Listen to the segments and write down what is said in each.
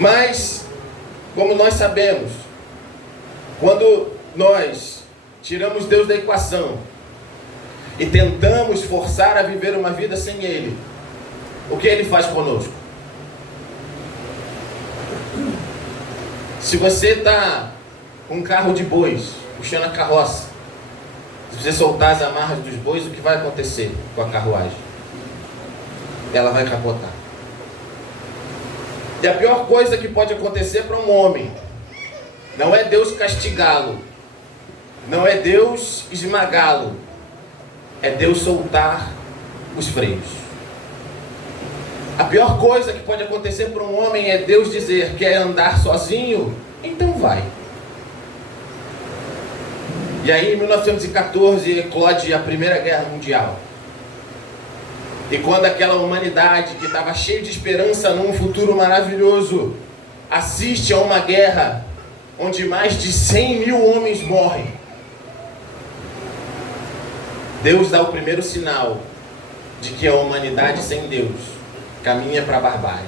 Mas, como nós sabemos, quando nós tiramos Deus da equação e tentamos forçar a viver uma vida sem Ele, o que Ele faz conosco? Se você está com um carro de bois, puxando a carroça, se você soltar as amarras dos bois, o que vai acontecer com a carruagem? Ela vai capotar. E a pior coisa que pode acontecer para um homem não é Deus castigá-lo, não é Deus esmagá-lo, é Deus soltar os freios. A pior coisa que pode acontecer para um homem é Deus dizer: quer andar sozinho? Então vai. E aí, em 1914, eclode a Primeira Guerra Mundial. E quando aquela humanidade que estava cheia de esperança num futuro maravilhoso assiste a uma guerra onde mais de 100 mil homens morrem, Deus dá o primeiro sinal de que a humanidade sem Deus caminha para a barbárie.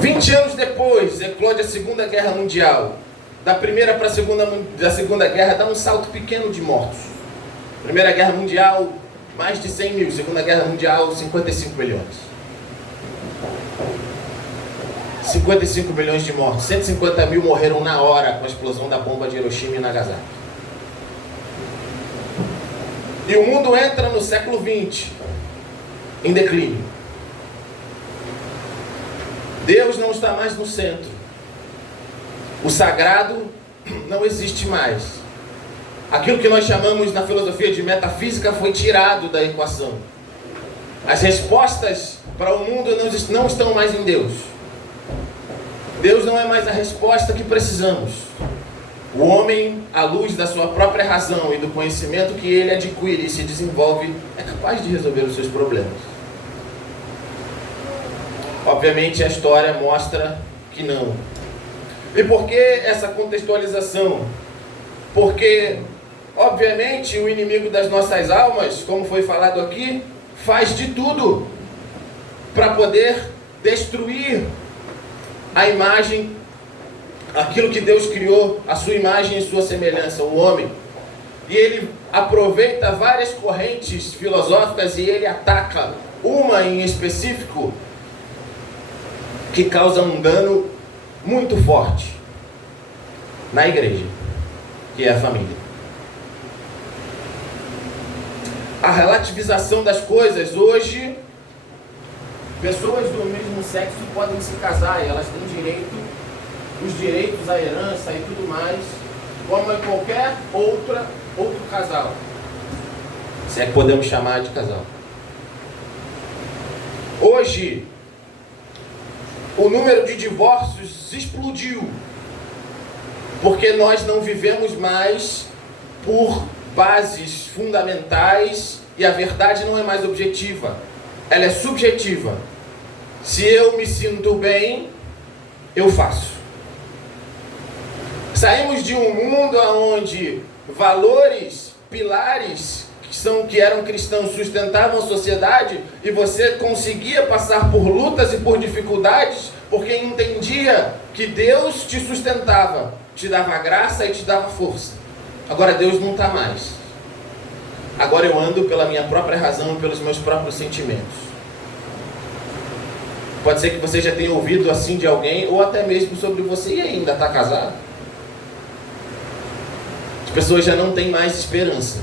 20 anos depois, eclode a Segunda Guerra Mundial. Da primeira para a Segunda Guerra dá um salto pequeno de mortos. Primeira Guerra Mundial, mais de 100 mil. Segunda Guerra Mundial, 55 milhões. 55 milhões de mortos. 150 mil morreram na hora com a explosão da bomba de Hiroshima e Nagasaki. E o mundo entra no século XX, em declínio. Deus não está mais no centro. O sagrado não existe mais. Aquilo que nós chamamos na filosofia de metafísica foi tirado da equação. As respostas para o mundo não estão mais em Deus. Deus não é mais a resposta que precisamos. O homem, à luz da sua própria razão e do conhecimento que ele adquire e se desenvolve, é capaz de resolver os seus problemas. Obviamente a história mostra que não. E por que essa contextualização? Porque, obviamente, o inimigo das nossas almas, como foi falado aqui, faz de tudo para poder destruir a imagem, aquilo que Deus criou, a sua imagem e sua semelhança, o homem. E ele aproveita várias correntes filosóficas e ele ataca uma em específico que causa um dano muito forte na igreja, que é a família. A relativização das coisas. Hoje, pessoas do mesmo sexo podem se casar e elas têm os direitos à herança e tudo mais, como é qualquer outro casal. Se é que podemos chamar de casal. Hoje, o número de divórcios explodiu, porque nós não vivemos mais por bases fundamentais e a verdade não é mais objetiva, ela é subjetiva. Se eu me sinto bem, eu faço. Saímos de um mundo onde valores, pilares que eram cristãos sustentavam a sociedade e você conseguia passar por lutas e por dificuldades porque entendia que Deus te sustentava, te dava graça e te dava força. Agora Deus não está mais. Agora eu ando pela minha própria razão e pelos meus próprios sentimentos. Pode ser que você já tenha ouvido assim de alguém ou até mesmo sobre você e ainda está casado. As pessoas já não têm mais esperança.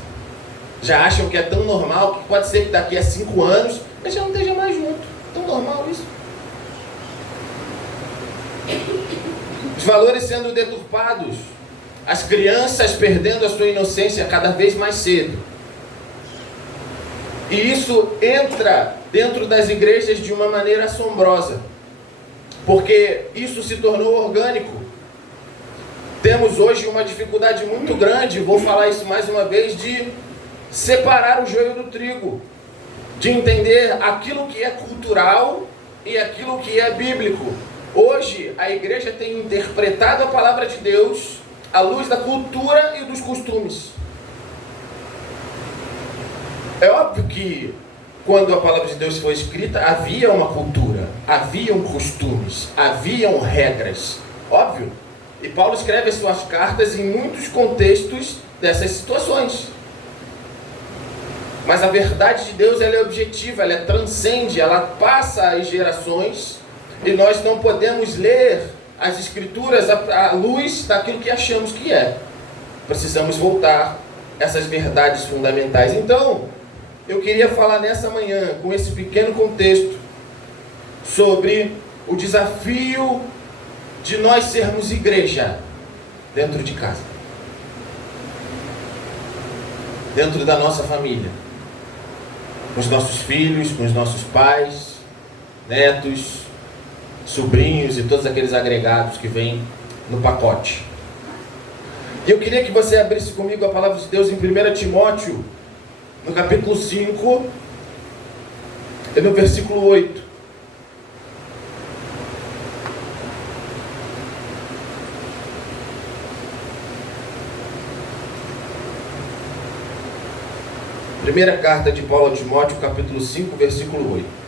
Já acham que é tão normal que pode ser que daqui a 5 anos eles já não estejam mais juntos. Tão normal isso. Os valores sendo deturpados. As crianças perdendo a sua inocência cada vez mais cedo. E isso entra dentro das igrejas de uma maneira assombrosa. Porque isso se tornou orgânico. Temos hoje uma dificuldade muito grande, vou falar isso mais uma vez, de separar o joio do trigo, de entender aquilo que é cultural e aquilo que é bíblico. Hoje a igreja tem interpretado a palavra de Deus à luz da cultura e dos costumes. É óbvio que quando a palavra de Deus foi escrita, havia uma cultura, haviam costumes, haviam regras, óbvio. E Paulo escreve as suas cartas em muitos contextos dessas situações. Mas a verdade de Deus, ela é objetiva, ela transcende, ela passa as gerações, e nós não podemos ler as Escrituras à luz daquilo que achamos que é. Precisamos voltar a essas verdades fundamentais. Então, eu queria falar nessa manhã, com esse pequeno contexto, sobre o desafio de nós sermos igreja dentro de casa, dentro da nossa família, com os nossos filhos, com os nossos pais, netos, sobrinhos e todos aqueles agregados que vêm no pacote. E eu queria que você abrisse comigo a palavra de Deus em 1 Timóteo, no capítulo 5, e no versículo 8. Primeira carta de Paulo a Timóteo, capítulo 5, versículo 8.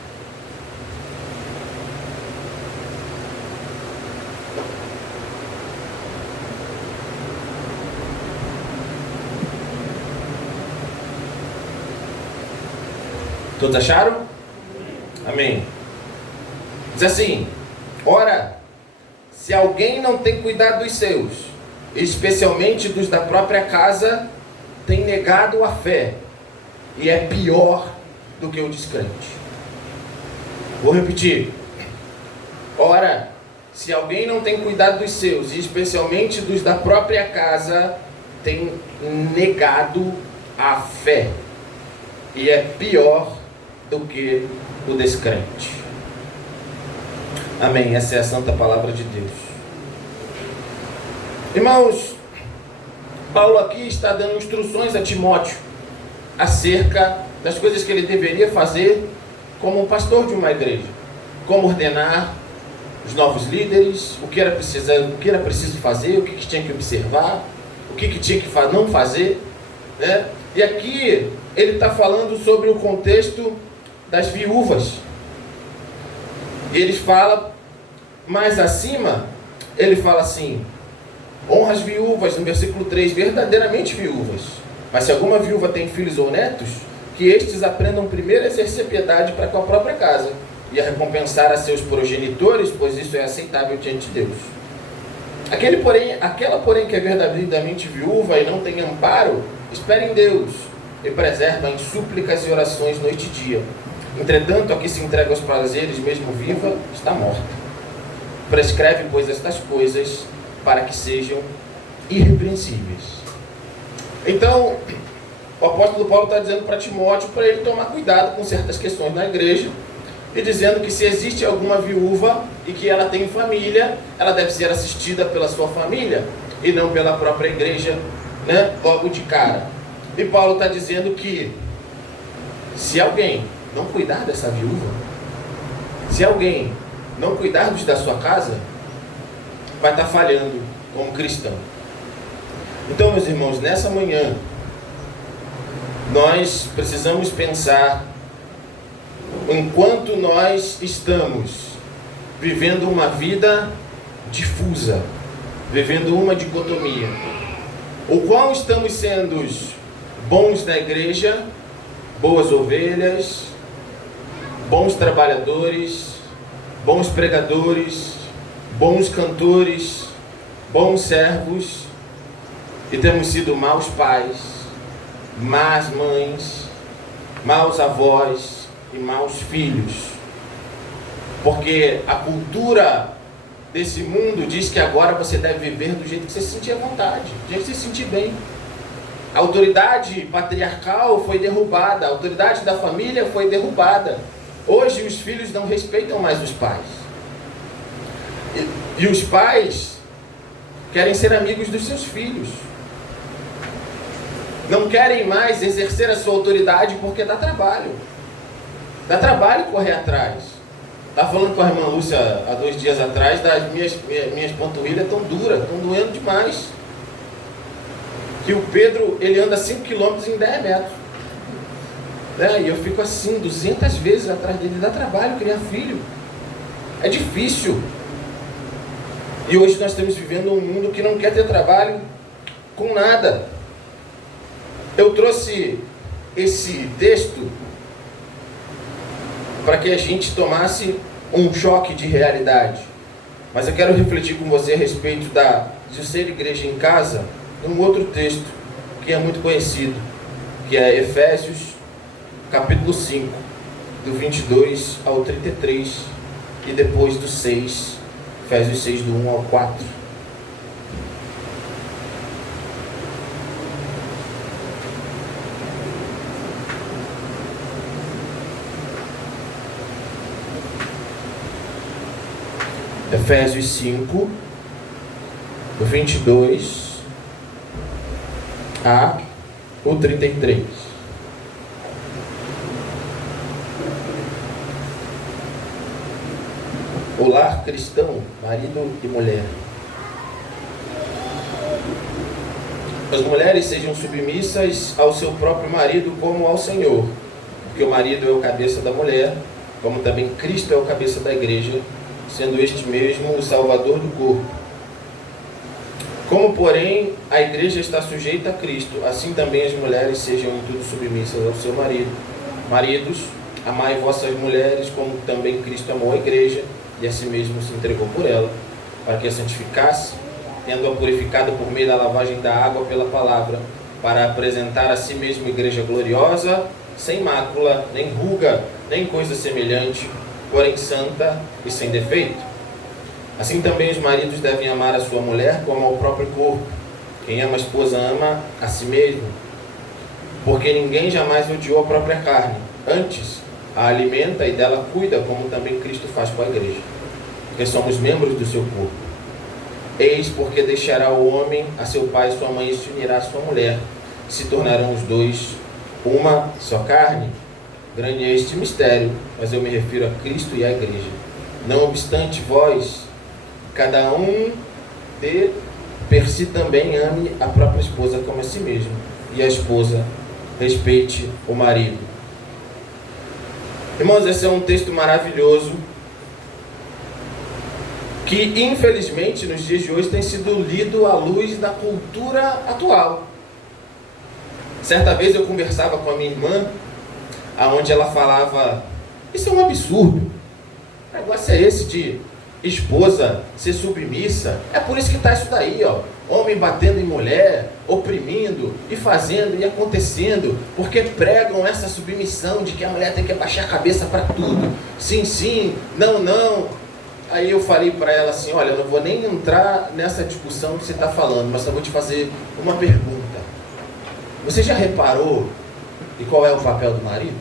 Todos acharam? Amém. Diz assim: ora, se alguém não tem cuidado dos seus, especialmente dos da própria casa, tem negado a fé, e é pior do que o descrente. Vou repetir. Ora, se alguém não tem cuidado dos seus, e especialmente dos da própria casa, tem negado a fé, e é pior do que o descrente. Amém. Essa é a santa palavra de Deus. Irmãos, Paulo aqui está dando instruções a Timóteo acerca das coisas que ele deveria fazer como pastor de uma igreja, como ordenar os novos líderes, o que era preciso fazer, o que tinha que observar, o que tinha que não fazer, né? E aqui ele está falando sobre o contexto das viúvas. E ele fala mais acima, ele fala assim: honra as viúvas, no versículo 3, verdadeiramente viúvas. Mas se alguma viúva tem filhos ou netos, que estes aprendam primeiro a exercer piedade para com a própria casa, e a recompensar a seus progenitores, pois isso é aceitável diante de Deus. Aquela, porém, que é verdadeiramente viúva e não tem amparo, espera em Deus, e preserva em súplicas e orações noite e dia. Entretanto, a que se entrega aos prazeres, mesmo viva, está morta. Prescreve, pois, estas coisas, para que sejam irrepreensíveis. Então, o apóstolo Paulo está dizendo para Timóteo para ele tomar cuidado com certas questões na igreja, e dizendo que se existe alguma viúva e que ela tem família, ela deve ser assistida pela sua família e não pela própria igreja, né, logo de cara. E Paulo está dizendo que se alguém não cuidar dessa viúva, se alguém não cuidar dos da sua casa, vai estar falhando como cristão. Então, meus irmãos, nessa manhã, nós precisamos pensar, enquanto nós estamos vivendo uma vida difusa, vivendo uma dicotomia, o qual estamos sendo bons na igreja, boas ovelhas, bons trabalhadores, bons pregadores, bons cantores, bons servos, e temos sido maus pais, más mães, maus avós e maus filhos, porque a cultura desse mundo diz que agora você deve viver do jeito que você se sentir à vontade, do jeito que você se sentir bem. A autoridade patriarcal foi derrubada, a autoridade da família foi derrubada. Hoje os filhos não respeitam mais os pais, e os pais querem ser amigos dos seus filhos, não querem mais exercer a sua autoridade porque dá trabalho correr atrás. Estava falando com a irmã Lúcia há 2 dias atrás, das minhas panturrilhas tão duras, estão doendo demais, que o Pedro, ele anda 5 km em 10 metros. né? E eu fico assim, 200 vezes atrás dele. Dá trabalho criar filho. É difícil. E hoje nós estamos vivendo um mundo que não quer ter trabalho com nada. Eu trouxe esse texto para que a gente tomasse um choque de realidade. Mas eu quero refletir com você a respeito de ser igreja em casa, num outro texto que é muito conhecido, que é Efésios, capítulo 5, do 22 ao 33, e depois do 6, Efésios 6, do 1 ao 4. Efésios 5, do 22 a o 33. O lar cristão, marido e mulher. As mulheres sejam submissas ao seu próprio marido como ao Senhor, porque o marido é o cabeça da mulher, como também Cristo é o cabeça da igreja, sendo este mesmo o salvador do corpo. Como, porém, a igreja está sujeita a Cristo, assim também as mulheres sejam em tudo submissas ao seu marido. Maridos, amai vossas mulheres, como também Cristo amou a igreja, e a si mesmo se entregou por ela, para que a santificasse, tendo-a purificado por meio da lavagem da água pela palavra, para apresentar a si mesmo igreja gloriosa, sem mácula, nem ruga, nem coisa semelhante, porém santa e sem defeito. Assim também os maridos devem amar a sua mulher como ao próprio corpo. Quem ama a esposa ama a si mesmo, porque ninguém jamais odiou a própria carne, antes a alimenta e dela cuida, como também Cristo faz com a igreja, porque somos membros do seu corpo. Eis porque deixará o homem a seu pai e sua mãe e se unirá à sua mulher, se tornarão os dois uma só carne. Grande é este mistério, mas eu me refiro a Cristo e à igreja. Não obstante, vós, cada um de per si também ame a própria esposa como a si mesmo, e a esposa respeite o marido. Irmãos, esse é um texto maravilhoso que, infelizmente, nos dias de hoje tem sido lido à luz da cultura atual. Certa vez eu conversava com a minha irmã, aonde ela falava: isso é um absurdo, o negócio é esse de esposa ser submissa, é por isso que está isso daí, ó, homem batendo em mulher, oprimindo e fazendo e acontecendo, porque pregam essa submissão de que a mulher tem que abaixar a cabeça para tudo, sim, sim, não, não. Aí eu falei para ela assim: olha, eu não vou nem entrar nessa discussão que você está falando, mas eu vou te fazer uma pergunta. Você já reparou e qual é o papel do marido?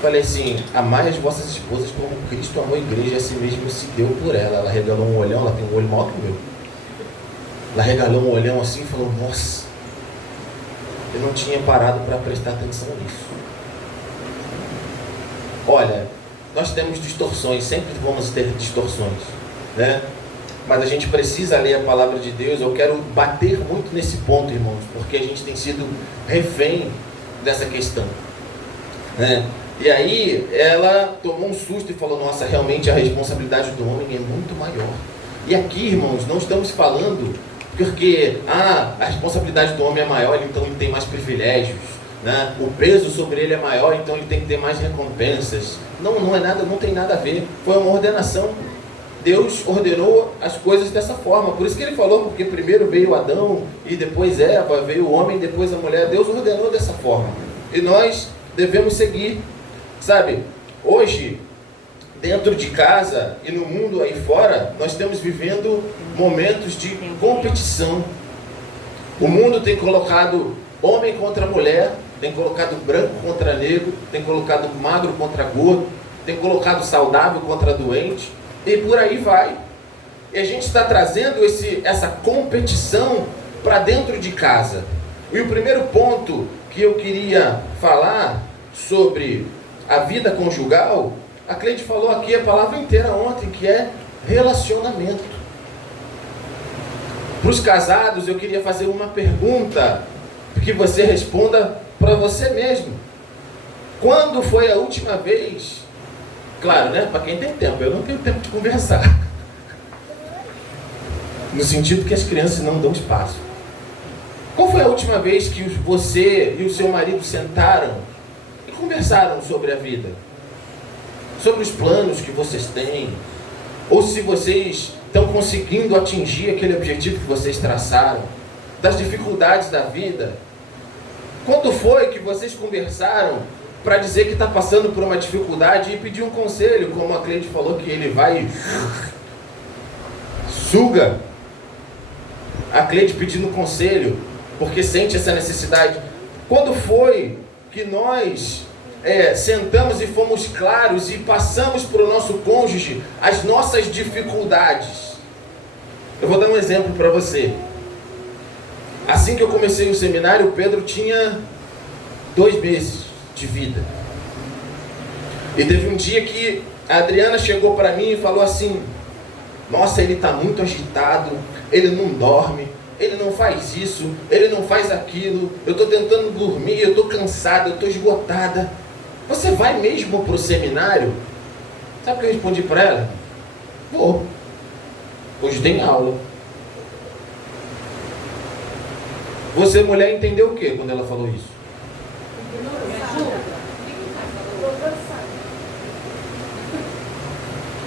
Falei assim: amai as vossas esposas como Cristo amou a igreja e a si mesmo se deu por ela. Ela regalou um olhão, ela tem um olho maior que o meu. Ela regalou um olhão assim e falou: nossa, eu não tinha parado para prestar atenção nisso. Olha, nós temos distorções, sempre vamos ter distorções, né? Mas a gente precisa ler a palavra de Deus. Eu quero bater muito nesse ponto, irmãos, porque a gente tem sido refém dessa questão, né? E aí ela tomou um susto e falou: nossa, realmente a responsabilidade do homem é muito maior. E aqui, irmãos, não estamos falando porque a responsabilidade do homem é maior, então ele tem mais privilégios, né? O peso sobre ele é maior, então ele tem que ter mais recompensas. Não, não é nada, não tem nada a ver. Foi uma ordenação. Deus ordenou as coisas dessa forma. Por isso que ele falou, porque primeiro veio Adão e depois Eva, veio o homem, depois a mulher. Deus ordenou dessa forma. E nós devemos seguir. Sabe, hoje, dentro de casa e no mundo aí fora, nós estamos vivendo momentos de competição. O mundo tem colocado homem contra mulher, tem colocado branco contra negro, tem colocado magro contra gordo, tem colocado saudável contra doente, e por aí vai. E a gente está trazendo essa competição para dentro de casa. E o primeiro ponto que eu queria falar sobre a vida conjugal, a Cleide falou aqui a palavra inteira ontem, que é relacionamento. Para os casados, eu queria fazer uma pergunta que você responda para você mesmo. Quando foi a última vez? Claro, né? Para quem tem tempo. Eu não tenho tempo de conversar. No sentido que as crianças não dão espaço. Qual foi a última vez que você e o seu marido sentaram e conversaram sobre a vida? Sobre os planos que vocês têm? Ou se vocês estão conseguindo atingir aquele objetivo que vocês traçaram? Das dificuldades da vida? Quando foi que vocês conversaram para dizer que está passando por uma dificuldade e pedir um conselho, como a Cleide falou que ele vai e suga? A Cleide pedindo conselho, porque sente essa necessidade. Quando foi que nós sentamos e fomos claros e passamos para o nosso cônjuge as nossas dificuldades? Eu vou dar um exemplo para você. Assim que eu comecei o seminário, o Pedro tinha 2 meses de vida. E teve um dia que a Adriana chegou para mim e falou assim: nossa, ele está muito agitado, ele não dorme, ele não faz isso, ele não faz aquilo, eu estou tentando dormir, eu estou cansada, eu estou esgotada. Você vai mesmo para o seminário? Sabe o que eu respondi para ela? Vou. Hoje tem aula. Você, mulher, entendeu o que quando ela falou isso?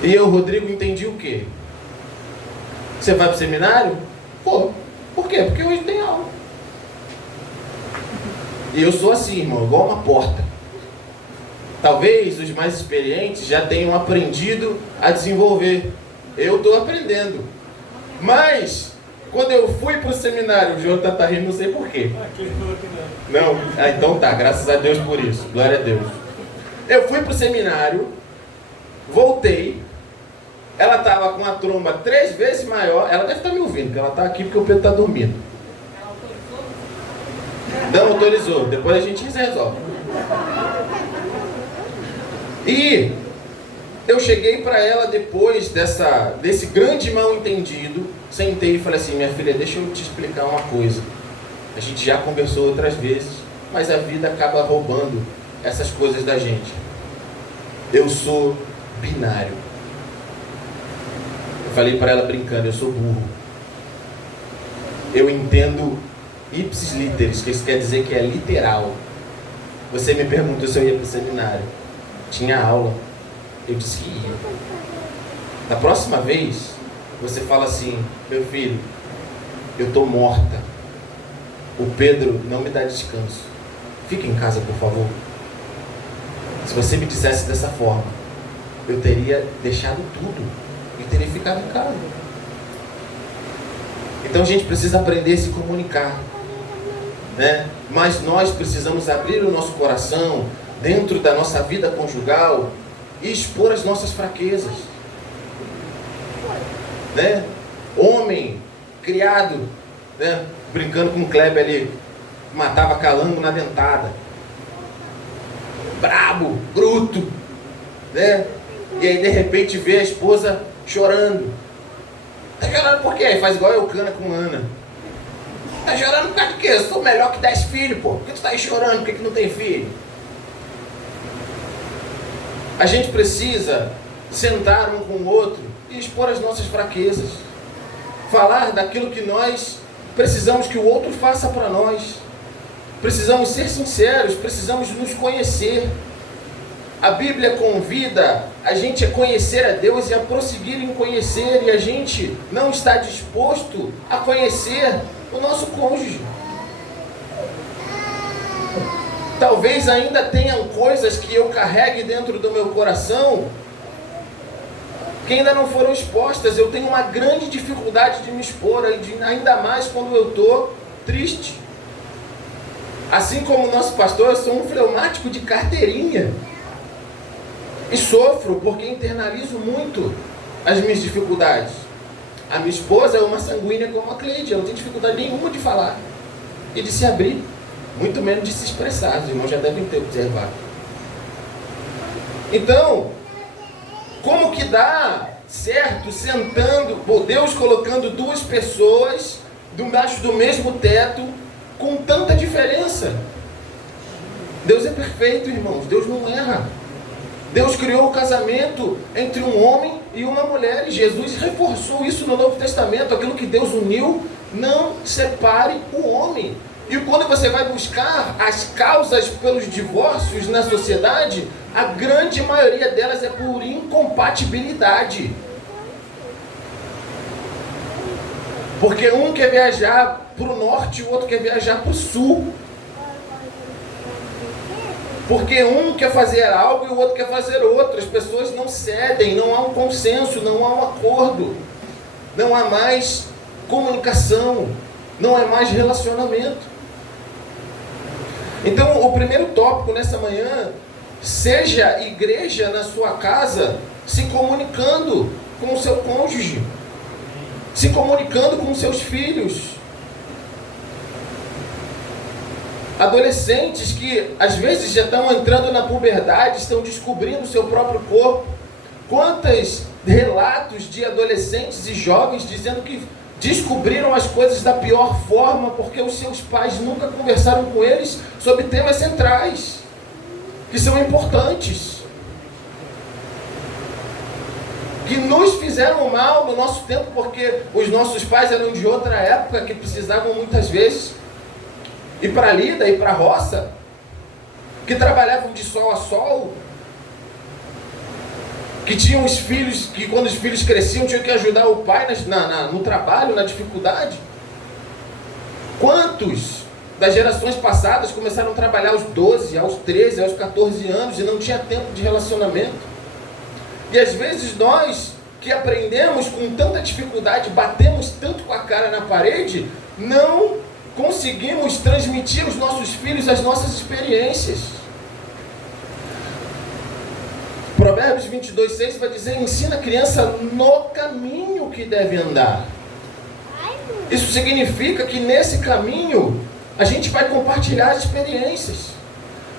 E eu, Rodrigo, entendi o quê? Você vai para o seminário? Vou. Por quê? Porque hoje tem aula. E eu sou assim, irmão, igual uma porta. Talvez os mais experientes já tenham aprendido a desenvolver. Eu estou aprendendo. Mas, quando eu fui para o seminário, o Jonathan está rindo, não sei por quê. Não? Ah, então tá, graças a Deus por isso. Glória a Deus. Eu fui para o seminário, voltei. Ela estava com a tromba 3 vezes maior. Ela deve estar me ouvindo, porque ela está aqui porque o Pedro está dormindo. Não autorizou. Depois a gente resolve. E eu cheguei para ela depois desse grande mal entendido. Sentei e falei assim: minha filha, deixa eu te explicar uma coisa. A gente já conversou outras vezes, mas a vida acaba roubando essas coisas da gente. Eu sou binário. Eu falei para ela brincando: eu sou burro. Eu entendo ipsis literis, que isso quer dizer que é literal. Você me perguntou se eu ia para o seminário. Tinha aula. Eu disse que ia. Da próxima vez, você fala assim: meu filho, eu estou morta. O Pedro não me dá descanso. Fica em casa, por favor. Se você me dissesse dessa forma, eu teria deixado tudo e teria ficado em casa. Então a gente precisa aprender a se comunicar, né? Mas nós precisamos abrir o nosso coração dentro da nossa vida conjugal e expor as nossas fraquezas, né? Homem criado, né? Brincando com o Kleber ali, matava calango na dentada, brabo, bruto, né? E aí de repente vê a esposa chorando. Tá chorando por quê? Aí faz igual Eucana com Ana. Tá chorando por causa de quê? Eu sou melhor que 10 filhos, pô. Por que tu tá aí chorando? Por que não tem filho? A gente precisa sentar um com o outro e expor as nossas fraquezas. Falar daquilo que nós precisamos que o outro faça para nós. Precisamos ser sinceros, precisamos nos conhecer. A Bíblia convida a gente a conhecer a Deus e a prosseguir em conhecer, e a gente não está disposto a conhecer o nosso cônjuge. Talvez ainda tenham coisas que eu carregue dentro do meu coração que ainda não foram expostas. Eu tenho uma grande dificuldade de me expor, ainda mais quando eu estou triste. Assim como o nosso pastor, eu sou um fleumático de carteirinha. E sofro porque internalizo muito as minhas dificuldades. A minha esposa é uma sanguínea como a Cleide. Ela não tem dificuldade nenhuma de falar e de se abrir, muito menos de se expressar. Os irmãos já devem ter observado. Então, como que dá certo sentando, Deus colocando 2 pessoas debaixo do mesmo teto com tanta diferença? Deus é perfeito, irmãos. Deus não erra. Deus criou o casamento entre um homem e uma mulher. E Jesus reforçou isso no Novo Testamento. Aquilo que Deus uniu, não separe o homem. E quando você vai buscar as causas pelos divórcios na sociedade, a grande maioria delas é por incompatibilidade. Porque um quer viajar para o norte e o outro quer viajar para o sul. Porque um quer fazer algo e o outro quer fazer outro. As pessoas não cedem, não há um consenso, não há um acordo. Não há mais comunicação, não há mais relacionamento. Então, o primeiro tópico nessa manhã, seja igreja na sua casa, se comunicando com o seu cônjuge, se comunicando com os seus filhos. Adolescentes que às vezes já estão entrando na puberdade, estão descobrindo o seu próprio corpo. Quantos relatos de adolescentes e jovens dizendo que descobriram as coisas da pior forma porque os seus pais nunca conversaram com eles sobre temas centrais, que são importantes, que nos fizeram mal no nosso tempo, porque os nossos pais eram de outra época, que precisavam muitas vezes ir para a lida, ir para a roça, que trabalhavam de sol a sol, que tinham os filhos, que quando os filhos cresciam tinham que ajudar o pai no trabalho, na dificuldade. Quantos das gerações passadas começaram a trabalhar aos 12, aos 13, aos 14 anos e não tinha tempo de relacionamento? E às vezes nós que aprendemos com tanta dificuldade, batemos tanto com a cara na parede, não conseguimos transmitir aos nossos filhos as nossas experiências. Provérbios 22:6 vai dizer: ensina a criança no caminho que deve andar. Isso significa que nesse caminho a gente vai compartilhar as experiências.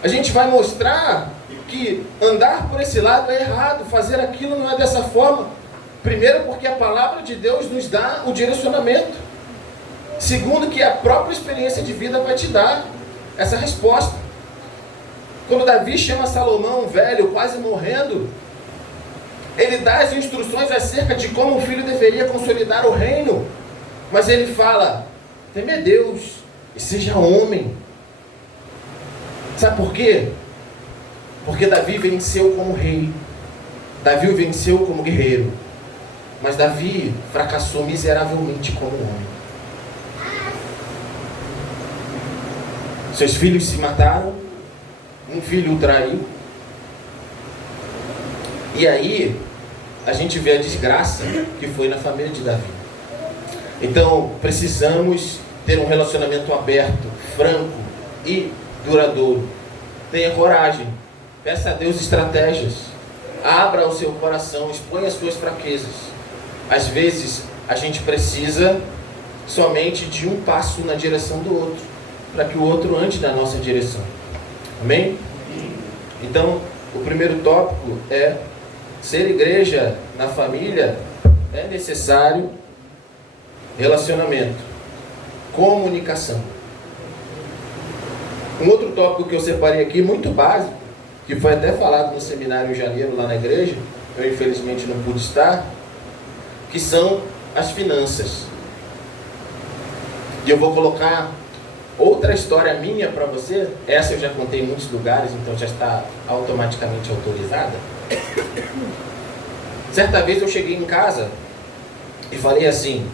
A gente vai mostrar que andar por esse lado é errado, fazer aquilo não é dessa forma. Primeiro, porque a palavra de Deus nos dá o direcionamento. Segundo, que a própria experiência de vida vai te dar essa resposta. Quando Davi chama Salomão, velho, quase morrendo, ele dá as instruções acerca de como o filho deveria consolidar o reino. Mas ele fala: teme a Deus e seja homem. Sabe por quê? Porque Davi venceu como rei. Davi venceu como guerreiro. Mas Davi fracassou miseravelmente como homem. Seus filhos se mataram. Um filho o traiu. E aí a gente vê a desgraça que foi na família de Davi. Então precisamos ter um relacionamento aberto, franco e duradouro. Tenha coragem, peça a Deus estratégias, abra o seu coração, exponha as suas fraquezas. Às vezes a gente precisa somente de um passo na direção do outro, para que o outro ande na nossa direção. Amém? Então, o primeiro tópico é: ser igreja na família é necessário relacionamento, comunicação. Um outro tópico que eu separei aqui, muito básico, que foi até falado no seminário em janeiro lá na igreja, eu infelizmente não pude estar, que são as finanças. E eu vou colocar outra história minha para você. Essa eu já contei em muitos lugares, então já está automaticamente autorizada. Certa vez eu cheguei em casa e falei assim: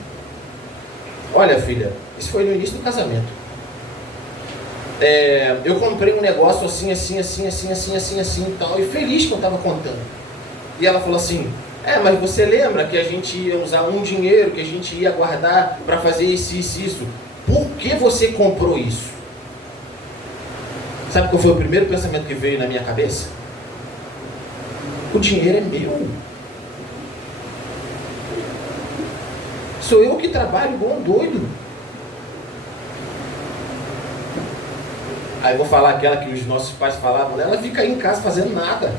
olha, filha, isso foi no início do casamento. Eu comprei um negócio assim e tal, e feliz que eu estava contando. E ela falou assim: mas você lembra que a gente ia usar um dinheiro, que a gente ia guardar para fazer isso. Por que você comprou isso? Sabe qual foi o primeiro pensamento que veio na minha cabeça? O dinheiro é meu. Sou eu que trabalho igual um doido. Aí vou falar aquela que os nossos pais falavam: ela fica aí em casa fazendo nada.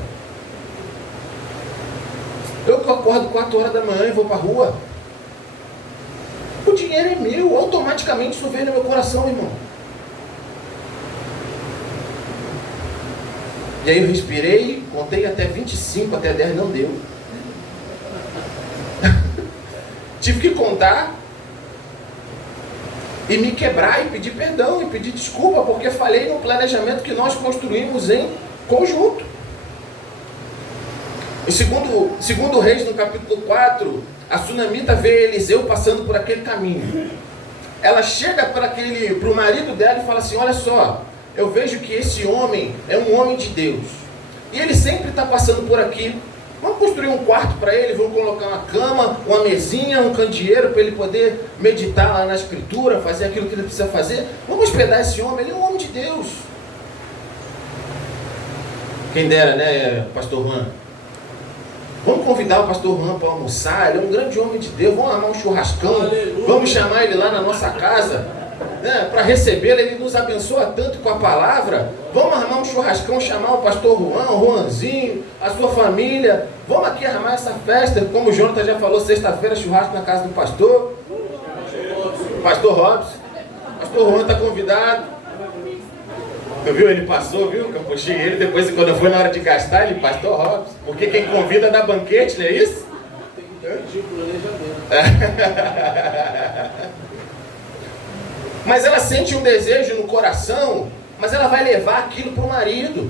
Eu que acordo 4 horas da manhã e vou para a rua. O dinheiro é meu, automaticamente isso veio no meu coração, irmão. E aí eu respirei, contei até 25, até 10, não deu. Tive que contar e me quebrar e pedir perdão e pedir desculpa, porque falei no planejamento que nós construímos em conjunto. Em segundo Reis, no capítulo 4, a sunamita vê Eliseu passando por aquele caminho. Ela chega para o marido dela e fala assim: olha só, eu vejo que esse homem é um homem de Deus. E ele sempre está passando por aqui. Vamos construir um quarto para ele, vamos colocar uma cama, uma mesinha, um candeeiro para ele poder meditar lá na escritura, fazer aquilo que ele precisa fazer. Vamos hospedar esse homem, ele é um homem de Deus. Quem dera, né, pastor Juan? Vamos convidar o pastor Juan para almoçar, ele é um grande homem de Deus, vamos armar um churrascão, aleluia, vamos chamar ele lá na nossa casa, né, para recebê-lo, ele nos abençoa tanto com a palavra. Vamos armar um churrascão, chamar o pastor Juan, o Juanzinho, a sua família, vamos aqui armar essa festa, como o Jonathan já falou, sexta-feira, churrasco na casa do pastor Robson. Pastor Juan está convidado. Tu viu? Ele passou, viu? Que eu puxei ele, depois quando foi na hora de gastar, ele, pastor Robson, porque quem convida dá banquete, não é isso? Tem que pedir planejamento. Mas ela sente um desejo no coração, mas ela vai levar aquilo para o marido.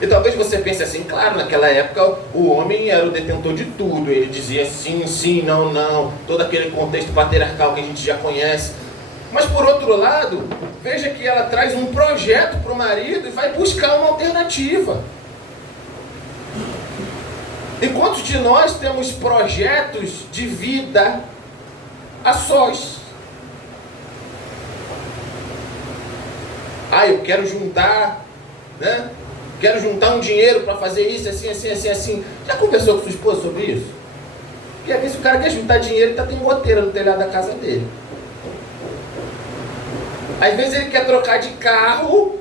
E talvez você pense assim, claro, naquela época o homem era o detentor de tudo, ele dizia sim, sim, não, não, todo aquele contexto patriarcal que a gente já conhece. Mas por outro lado, veja que ela traz um projeto para o marido e vai buscar uma alternativa. E quantos de nós temos projetos de vida a sós? Ah, eu quero juntar, né? Quero juntar um dinheiro para fazer isso, assim, assim, assim, assim. Já conversou com sua esposa sobre isso? Porque às vezes o cara quer juntar dinheiro e tem goteira no telhado da casa dele. Às vezes ele quer trocar de carro,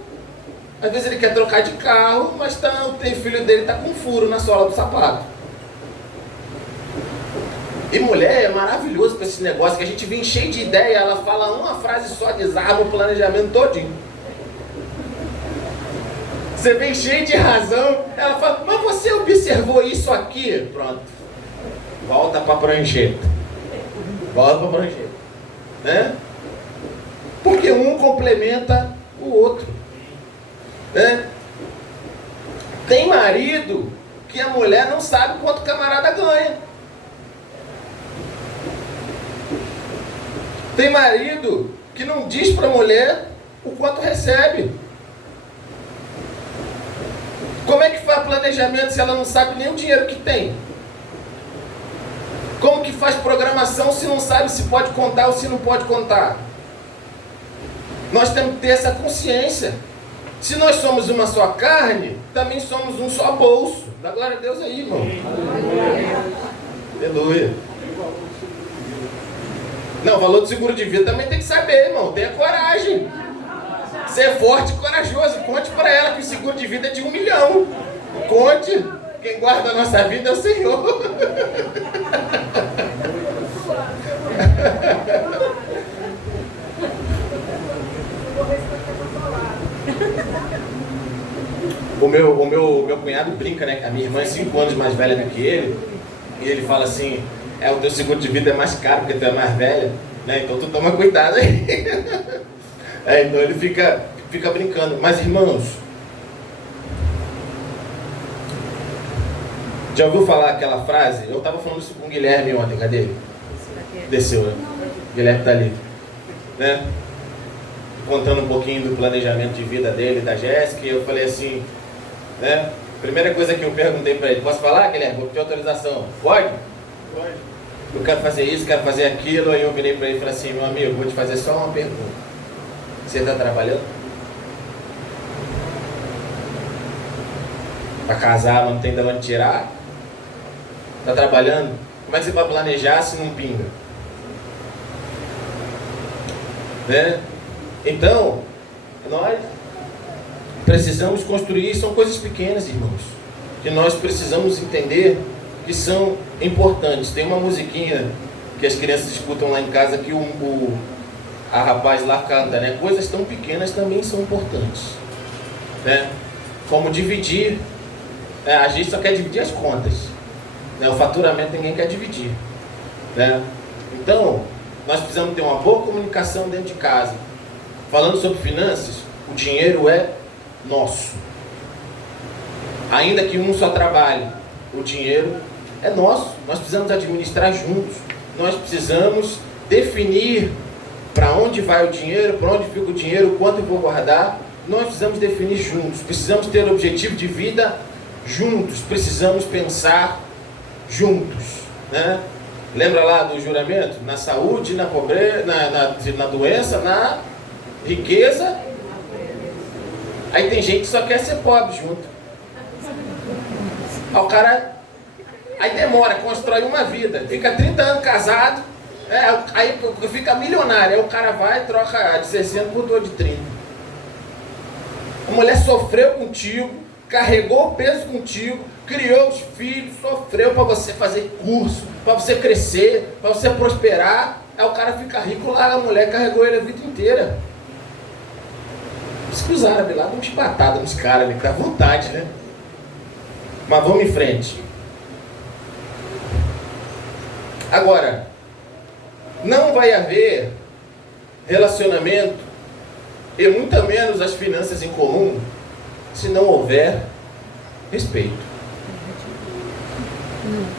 mas o filho dele está com furo na sola do sapato. E mulher é maravilhoso com esse negócio, que a gente vem cheio de ideia, ela fala uma frase só, desarma o planejamento todinho. Você vem cheio de razão, ela fala, mas você observou isso aqui? Pronto. Volta para a prancheta. Né? Porque um complementa o outro. Né? Tem marido que a mulher não sabe quanto o camarada ganha. Tem marido que não diz para a mulher o quanto recebe. Como é que faz planejamento se ela não sabe nem o dinheiro que tem? Como que faz programação se não sabe se pode contar ou se não pode contar? Nós temos que ter essa consciência. Se nós somos uma só carne, também somos um só bolso. Dá glória a Deus aí, irmão. Aleluia. Não, o valor do seguro de vida também tem que saber, irmão. Tenha coragem. Ser forte e corajoso. Conte para ela que o seguro de vida é de 1 milhão. Conte. Quem guarda a nossa vida é o Senhor. O meu cunhado brinca, né? Que a minha irmã é 5 anos mais velha do que ele. E ele fala assim, o teu seguro de vida é mais caro porque tu é mais velha, né? Então tu toma cuidado aí. Então ele fica brincando. Mas irmãos, já ouviu falar aquela frase? Eu estava falando isso com o Guilherme ontem, cadê ele? Desceu, né? O Guilherme está ali, né? Contando um pouquinho do planejamento de vida dele, da Jéssica, e eu falei assim, né? Primeira coisa que eu perguntei para ele, posso falar, Guilherme? Vou pedir autorização. Pode? Pode. Eu quero fazer isso, quero fazer aquilo. Aí eu virei para ele e falei assim, meu amigo, vou te fazer só uma pergunta. Você está trabalhando? Para casar, não tem de onde tirar? Está trabalhando? Como é que você vai planejar se não pinga? Né? Então, nós precisamos construir, são coisas pequenas, irmãos, que nós precisamos entender que são importantes. Tem uma musiquinha que as crianças escutam lá em casa que a rapaz lá canta, né? Coisas tão pequenas também são importantes, né? como dividir. A gente só quer dividir as contas. O faturamento ninguém quer dividir. Então, nós precisamos ter uma boa comunicação dentro de casa. Falando sobre finanças, o dinheiro é nosso. Ainda que um só trabalhe, o dinheiro é nosso. Nós precisamos administrar juntos. Nós precisamos definir para onde vai o dinheiro, para onde fica o dinheiro, quanto eu vou guardar. Nós precisamos definir juntos. Precisamos ter objetivo de vida juntos. Precisamos pensar juntos. Lembra lá do juramento? Na saúde, na pobreza, na doença, na riqueza. Aí tem gente que só quer ser pobre junto. O cara aí demora, constrói uma vida, fica 30 anos casado, aí fica milionário, aí o cara vai e troca de 60 por dor de 30. A mulher sofreu contigo, carregou o peso contigo, criou os filhos, sofreu para você fazer curso, para você crescer, para você prosperar. Aí o cara fica rico lá, a mulher carregou ele a vida inteira. Por isso que os árabes lá dão uma espatada nos caras ali, que dá vontade, né? Mas vamos em frente. Agora, não vai haver relacionamento e muito menos as finanças em comum se não houver respeito.